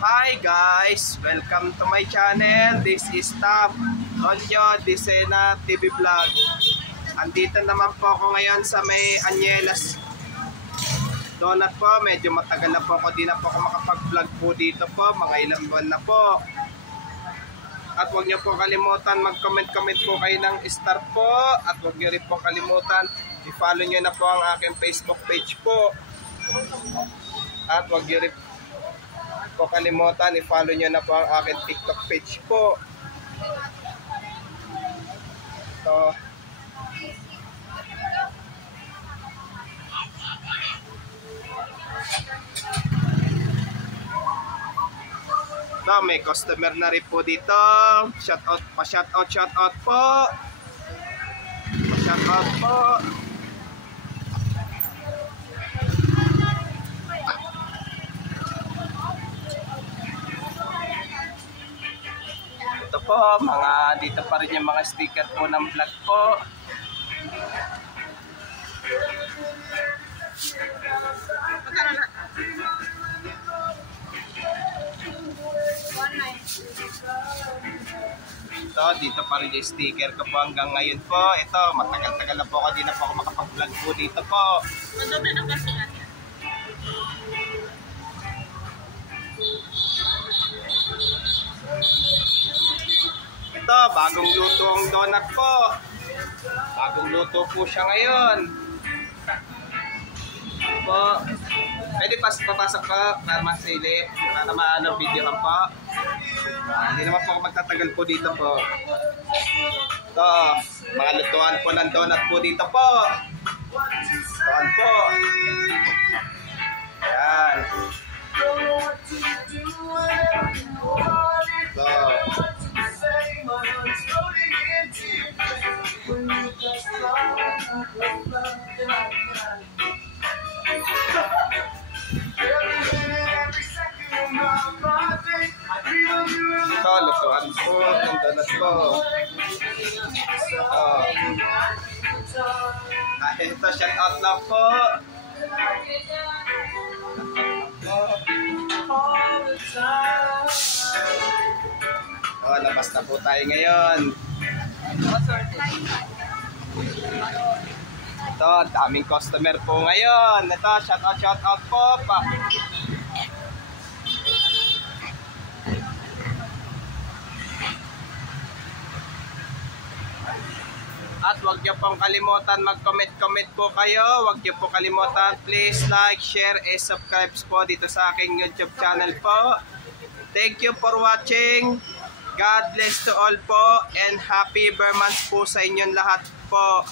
Hi guys! Welcome to my channel. This is Tonyo Disena TV Vlog. Andito naman po ako ngayon sa may Anyelas Donut po. Medyo matagal na po ako. Di na po ako makapag-vlog po dito po. Mga ilang buwan na po. At huwag niyo po kalimutan mag-comment po kayo ng star po. At huwag niyo rin po kalimutan i-follow niyo na po ang aking Facebook page po. At huwag niyo rin po kalimutan i-follow niyo na po ang aking TikTok page po. Ito. May customer na rin po dito. Shoutout po. Pa-shoutout po. Ito po, dito pa rin yung mga sticker po ng vlog po. Ito, dito pa rin yung sticker ko po hanggang ngayon po. Ito, matagal-tagal na po ako. Di na po ako makapag-vlog po dito po. Madoble na kasi yan. Ito, bagong luto ang donut po. Bagong luto po siya ngayon. Po. Pwede papasok po para masili. Para maano video ka po. Hindi naman po ako magtatagal po dito po. Ito, mga lutuan po ng donut po dito po. Lutuan po. Ayan. Ito. Ito, lutuan po ng donut po. Ito, shout out lang po. Labas na po tayo ngayon. Ito, daming customer po ngayon. Ito, shout out po pa. At huwag niyo pong kalimutan mag-comment po kayo. Huwag niyo po kalimutan, please like, share, and subscribe po dito sa aking YouTube channel po. Thank you for watching. God bless to all po and happy Burmans po sa inyong lahat po.